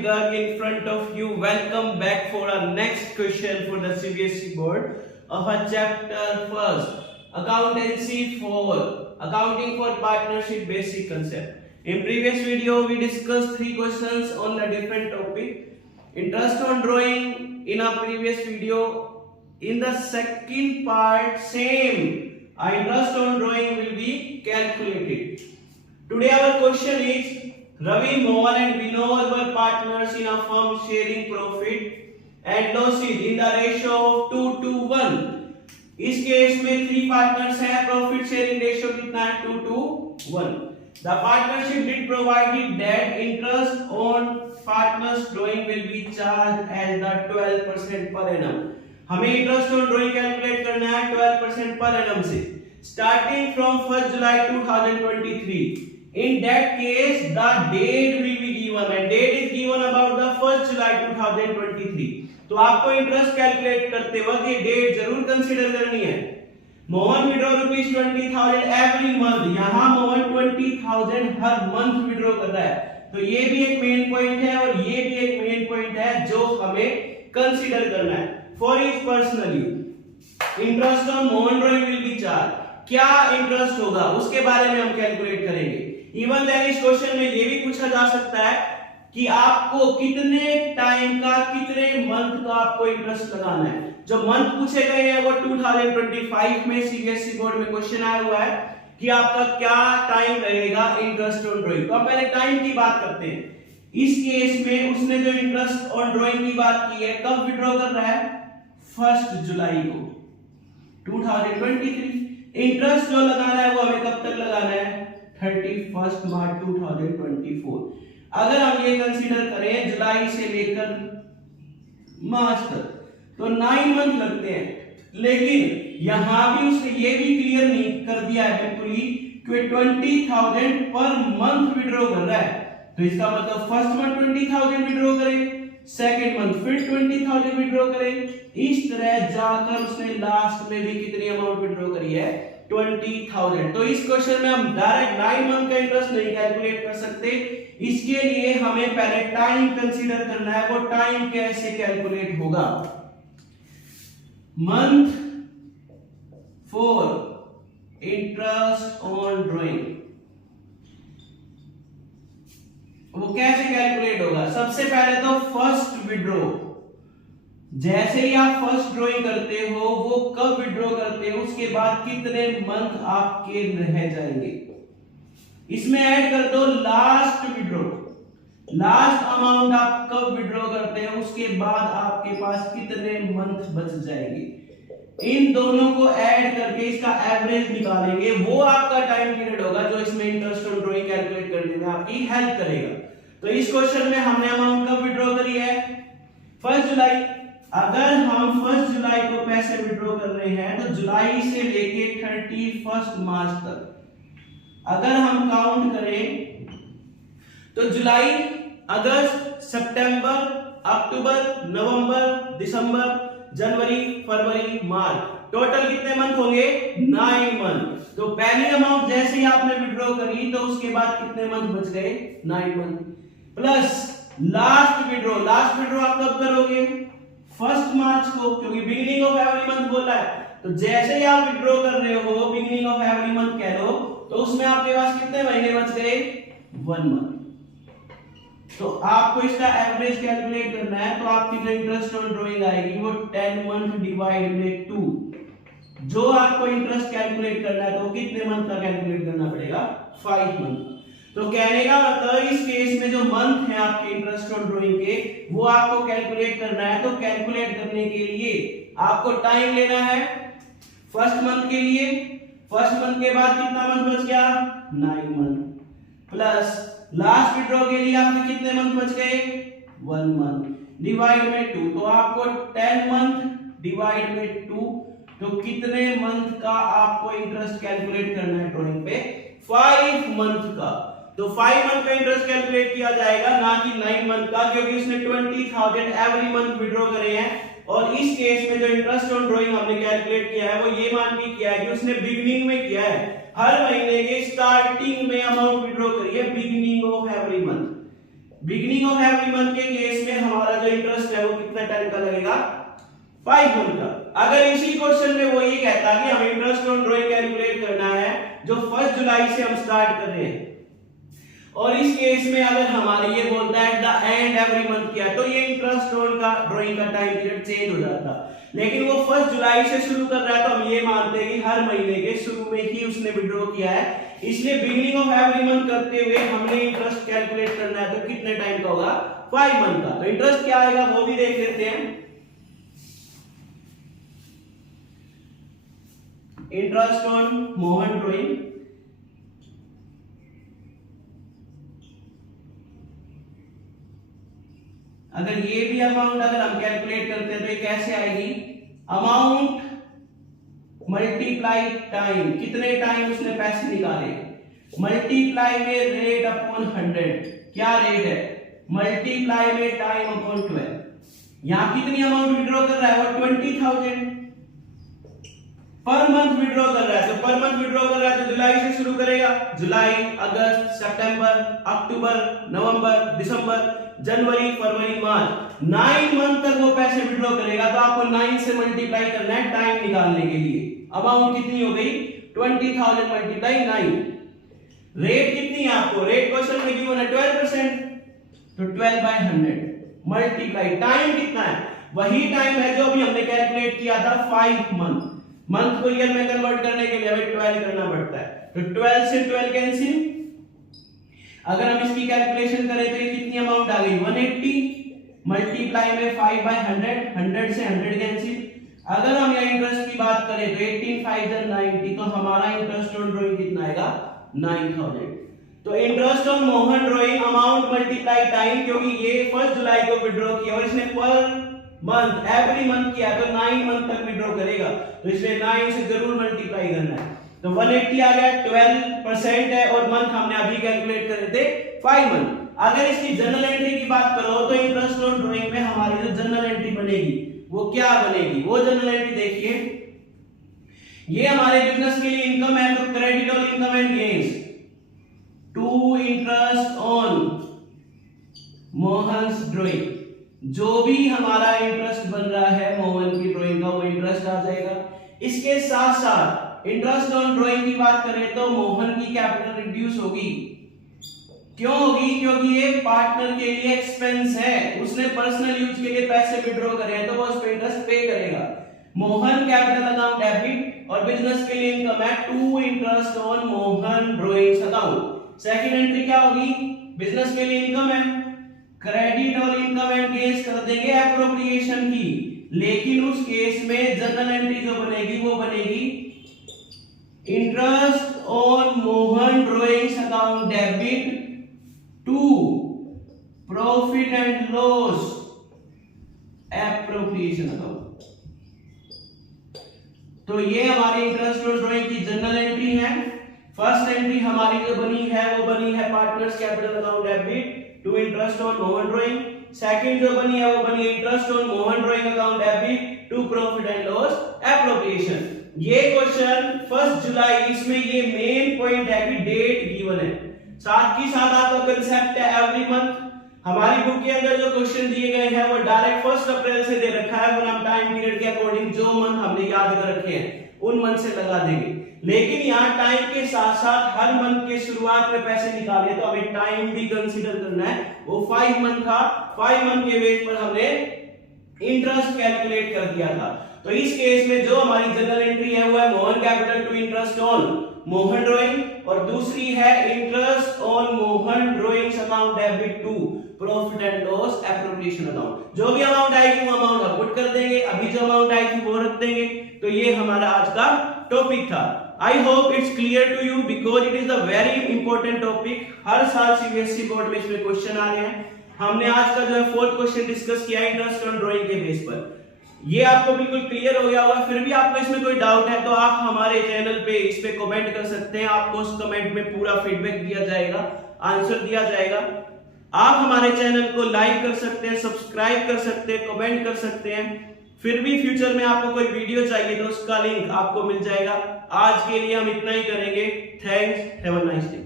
Ashik Garg in front of you. Welcome back for our next question for the CBSE board of our chapter first, accountancy for accounting for partnership basic concept. In previous video we discussed 3 questions on the different topic. Interest on drawing in our previous video. In the second part same interest on drawing will be calculated. Today our question is Ravi, Mohan and Vinod were partners in a firm sharing profit and losses in the ratio of 2 to 1. इस case में 3 partners हैं, profit sharing ratio कितना है 2 to 1. The partnership did provided that interest on partners drawing will be charged as the 12% per annum. हमें interest on drawing calculate करना है 12% per annum से starting from 1 July 2023. In that case the date will be given and date is given about the 1st July 2023. तो आपको interest calculate करते वक्त ये date जरूर कंसीडर करनी है. Mohan withdraw ₹20,000 every month. यहाँ मोहन 20,000 हर मंथ विड्रॉ कर रहा है, तो ये भी एक मेन पॉइंट है और ये भी एक मेन पॉइंट है जो हमें कंसीडर करना है. For his personal use interest on Mohan drawing will be charge. क्या इंटरेस्ट होगा उसके बारे में हम कैलकुलेट करेंगे. इवन देन इस क्वेश्चन में ये भी पूछा जा सकता है कि आपको कितने टाइम का कितने मंथ का आपको इंटरेस्ट लगाना है. जो मंथ पूछे गए हैं वो 2025 में सीबीएसई बोर्ड में क्वेश्चन आया हुआ है कि आपका क्या टाइम रहेगा इंटरेस्ट ऑन ड्राइंग. तो हम पहले टाइम की बात करते हैं. इस केस में उसने जो इंटरेस्ट ऑन ड्राइंग की बात की है कब विड्रॉ कर रहा है 1 जुलाई को 2023. इंटरेस्ट जो लगाना है वो हमें कब तक लगाना है 31 मार्च 2024. अगर हम ये कंसीडर करें जुलाई से लेकर मार्च तक तो 9 मंथ लगते हैं. लेकिन यहां भी उसने ये भी क्लियर नहीं कर दिया है बिल्कुल ही कि 20,000 पर मंथ विड्रॉ कर रहा है. तो इसका मतलब फर्स्ट मंथ 20,000 विड्रॉ करे, सेकंड मंथ फिर 20,000 विड्रॉ करे. इस तरह जाकर उसने लास्ट में भी कितनी अमाउंट विड्रॉ करी है 20,000. तो इस क्वेश्चन में हम डायरेक्ट 9 मंथ का इंटरेस्ट नहीं कैलकुलेट कर सकते. इसके लिए हमें पहले टाइम कंसीडर करना है. वो टाइम कैसे कैलकुलेट होगा. Month for interest on drawing वो कैसे कैलकुलेट होगा. सबसे पहले तो फर्स्ट विड्रॉ. जैसे ही आप फर्स्ट ड्रॉइंग करते हो वो कब विड्रॉ करते हो उसके बाद कितने मंथ आपके रह जाएंगे. इसमें ऐड कर दो लास्ट विड्रॉ. लास्ट अमाउंट आप कब विड्रॉ करते हो उसके बाद आपके पास कितने मंथ बच जाएंगे. इन दोनों को ऐड करके इसका एवरेज निकालेंगे. वो आपका टाइम पीरियड होगा जो इसमें इंटरेस्ट ऑन ड्रॉइंग कैलकुलेट करने में आपकी हेल्प करेगा. तो इस क्वेश्चन में हमने अमाउंट कब विड्रॉ करी है 1 जुलाई. अगर हम 1 जुलाई को पैसे विड्रॉ कर रहे हैं तो जुलाई से लेके 31 मार्च तक अगर हम काउंट करें तो जुलाई, अगस्त, सितंबर, अक्टूबर, नवंबर, दिसंबर, जनवरी, फरवरी, मार्च, टोटल कितने मंथ होंगे 9 मंथ. तो पहली अमाउंट जैसे ही आपने विड्रॉ करी तो उसके बाद कितने मंथ बच गए 9 month plus last withdraw. Last withdraw आप कब करोगे 1 मार्च को, क्योंकि बिगिनिंग ऑफ एवरी मंथ बोला है. तो जैसे ही आप विड्रॉ कर रहे हो बिगिनिंग ऑफ एवरी मंथ कह लो तो उसमें आपके पास कितने महीने बच गए 1 मंथ. तो आपको इसका एवरेज कैलकुलेट करना है. तो आपकी जो इंटरेस्ट ऑन ड्राइंग आएगी वो 10 मंथ डिवाइड में 2. जो आपको इंटरेस्ट कैलकुलेट करना है तो कितने मंथ का कैलकुलेट करना पड़ेगा 5 मंथ. तो कहने का मतलब इस केस में जो मंथ है आपके इंटरेस्ट ऑन ड्राइंग के वो आपको कैलकुलेट करना है. तो कैलकुलेट करने के लिए आपको टाइम लेना है फर्स्ट मंथ के लिए. फर्स्ट मंथ के बाद कितना मंथ बच गया 9 मंथ प्लस लास्ट विड्रॉ के लिए आपके कितने मंथ बच गए 1 मंथ डिवाइड में 2. तो आपको 10 मंथ डिवाइड में 2 तो कितने मंथ का आपको इंटरेस्ट कैलकुलेट करना है ड्राइंग पे 5 मंथ का. तो 5 मंथ का इंटरेस्ट कैलकुलेट किया जाएगा ना कि 9 मंथ का, क्योंकि उसने 20,000 एवरी मंथ विड्रॉ करे हैं. और इस केस में जो इंटरेस्ट ऑन ड्राइंग हमने कैलकुलेट किया है वो ये मान के किया है कि उसने बिगिनिंग में किया है. हर महीने के स्टार्टिंग में अमाउंट विड्रॉ करिए beginning of every month. Beginning of every month के केस में हमारा जो इंटरेस्ट है वो कितना टाइम का लगेगा, 5 मंथ का। अगर इसी क्वेश्चन में वो ये कहता कि हमें इंटरेस्ट ऑन ड्राइंग कैलकुलेट करना है जो 1 जुलाई से हम स्टार्ट कर रहे हैं, और इस केस में अगर हमारे ये बोलता है द एंड एवरी मंथ किया, तो ये इंटरेस्ट ऑन का ड्राइंग का टाइम पीरियड चेंज हो जाता। लेकिन वो 1 जुलाई से शुरू कर रहा है तो हम ये मानते हैं कि हर महीने के शुरू में ही उसने विड्रॉ किया है, इसलिए बिगिनिंग ऑफ एवरी मंथ करते हुए हमने इंटरेस्ट कैलकुलेट करना है, तो कितने टाइम का होगा, 5 मंथ का। तो इंटरेस्ट क्या आएगा वो भी देख लेते हैं। इंटरेस्ट ऑन मोहन ड्राइंग, अगर ये भी अमाउंट अगर हम कैलकुलेट करते हैं तो ये कैसे आएगी, अमाउंट मल्टीप्लाई टाइम, कितने टाइम उसने पैसे निकाले, मल्टीप्लाई में रेट अपॉन 100, क्या रेट है, मल्टीप्लाई में टाइम अपॉन 12। यहां कितनी अमाउंट विड्रॉ कर रहा है, वो 20,000 पर मंथ विड्रॉ कर रहा है। तो पर मंथ विड्रॉ कर रहा है तो जुलाई से शुरू करेगा, जुलाई, अगस्त, सितंबर, अक्टूबर, नवंबर, दिसंबर, जनवरी, फरवरी, मार्च, 9 मंथ तक वो पैसे विड्रॉ करेगा। तो आपको 9 से मल्टीप्लाई करना है टाइम निकालने के लिए। अमाउंट कितनी हो गई, 20,000 मल्टीप्लाई 9। रेट कितनी है आपको, रेट क्वेश्चन में गिवन है 12%, तो 12/100 मल्टीप्लाई टाइम कितना है, वही टाइम है जो अभी हमने कैलकुलेट किया था 5 मंथ। मंथ को ईयर में कन्वर्ट करने के लिए हमें 12 करना पड़ता है, तो 12 से 12 कैंसिल। अगर हम इसकी कैलकुलेशन करें तो ये कितनी अमाउंट आ गई, 180 मल्टीप्लाई में 5/100, 100 से 100 कैंसिल। अगर हम यहाँ इंटरेस्ट की बात करें तो 18 5 90, तो हमारा इंटरेस्ट ऑन ड्राइंग कितना आएगा, 9000। तो interest on Mohan drawing amount multiply time, क्योंकि ये 1 जुलाई को विड्रॉ किया और इसने पर मंथ एवरी मंथ किया तो 9 मंथ तक विड्रॉ करेगा, तो इसलिए 9 से जरूर मल्टीप्लाई करना है। तो 180 आ गया, 12% है, और मंथ हमने अभी कैलकुलेट करे थे 5 मंथ। अगर इसकी जर्नल एंट्री की बात करो तो इंटरेस्ट ऑन ड्राइंग में हमारी जो जर्नल एंट्री बनेगी वो क्या बनेगी, वो जर्नल एंट्री देखिए। ये हमारे बिजनेस के लिए इनकम है, तो क्रेडिट और income and gains to interest on Mohan's drawing, जो भी हमारा इंटरेस्ट बन रहा है मोहन की ड्राइंग का वो इंटरेस्ट आ जाएगा। इसके साथ साथ इंटरेस्ट ऑन ड्राइंग की बात करें तो मोहन की कैपिटल रिड्यूस होगी। क्यों होगी, क्योंकि ये पार्टनर के लिए एक्सपेंस है, उसने पर्सनल यूज के लिए पैसे विड्रॉ करे हैं तो वो उस पे इंटरेस्ट पे करेगा। मोहन कैपिटल अकाउंट डेबिट, और बिजनेस के लिए इनकम है to interest on Mohan drawings account. Second entry क्या होगी, बिजनेस के लिए इनकम है, क्रेडिट और इनकम एंड गेन्स कर देंगे एप्रोप्रिएशन की, लेकिन उस केस में जनरल एंट्री जो बनेगी वो बनेगी interest on Mohan drawings account debit to profit and loss appropriation account. तो ये हमारी इंटरेस्ट ऑन ड्राइंग की जनरल एंट्री है। फर्स्ट एंट्री हमारी जो बनी है वो बनी है partners capital account debit to interest on Mohan drawing. Second जो बनी है वो बनी interest on Mohan drawing account debit to profit and loss appropriation. ये क्वेश्चन 1 जुलाई, इसमें ये मेन पॉइंट है कि डेट गिवन है, साथ ही साथ आपका कांसेप्ट है एवरी मंथ। हमारी बुक के अंदर जो क्वेश्चन दिए गए हैं वो डायरेक्ट 1 अप्रैल से दे रखा है, और हम टाइम पीरियड के अकॉर्डिंग जो मंथ हमने याद कर रखे हैं उन मंथ से लगा देंगे। लेकिन यहाँ टाइम के साथ साथ हर मंथ के शुरुआत में पैसे निकाले तो हमें टाइम भी कंसीडर करना है। वो 5 मंथ था, 5 मंथ के बेस पर हमने इंटरेस्ट कैलकुलेट कर दिया था। तो इस केस में जो हमारी जनरल एंट्री है वो है Mohan capital to interest on Mohan drawing, और दूसरी है interest on Mohan drawings account debit to profit and loss appropriation account. जो भी अमाउंट आएगी वो अमाउंट हम पुट कर देंगे, अभी जो अमाउंट आएगी वो रख देंगे। तो ये हमारा आज का टॉपिक था। I hope it's clear to you because it is a very important topic. हर साल सीबीएसई बोर्ड में इसमें क्वेश्चन आ रहे हैं। हमने आज का जो है 4th क्वेश्चन डिस्कस किया इंटरेस्ट ऑन ड्राइंग के बेस पर। ये आपको बिल्कुल क्लियर हो गया होगा। फिर भी आपको इसमें कोई डाउट है तो आप हमारे चैनल पे इस पे कमेंट कर सकते हैं, आपको उस कमेंट में पूरा फीडबैक दिया जाएगा, आंसर दिया जाएगा। आप हमारे चैनल को लाइक कर सकते हैं, सब्सक्राइब कर सकते हैं, कमेंट कर सकते हैं। फिर भी फ्यूचर में आपको कोई वीडियो चाहिए तो उसका लिंक आपको मिल जाएगा। आज के लिए हम इतना ही करेंगे। Thanks, have a nice day.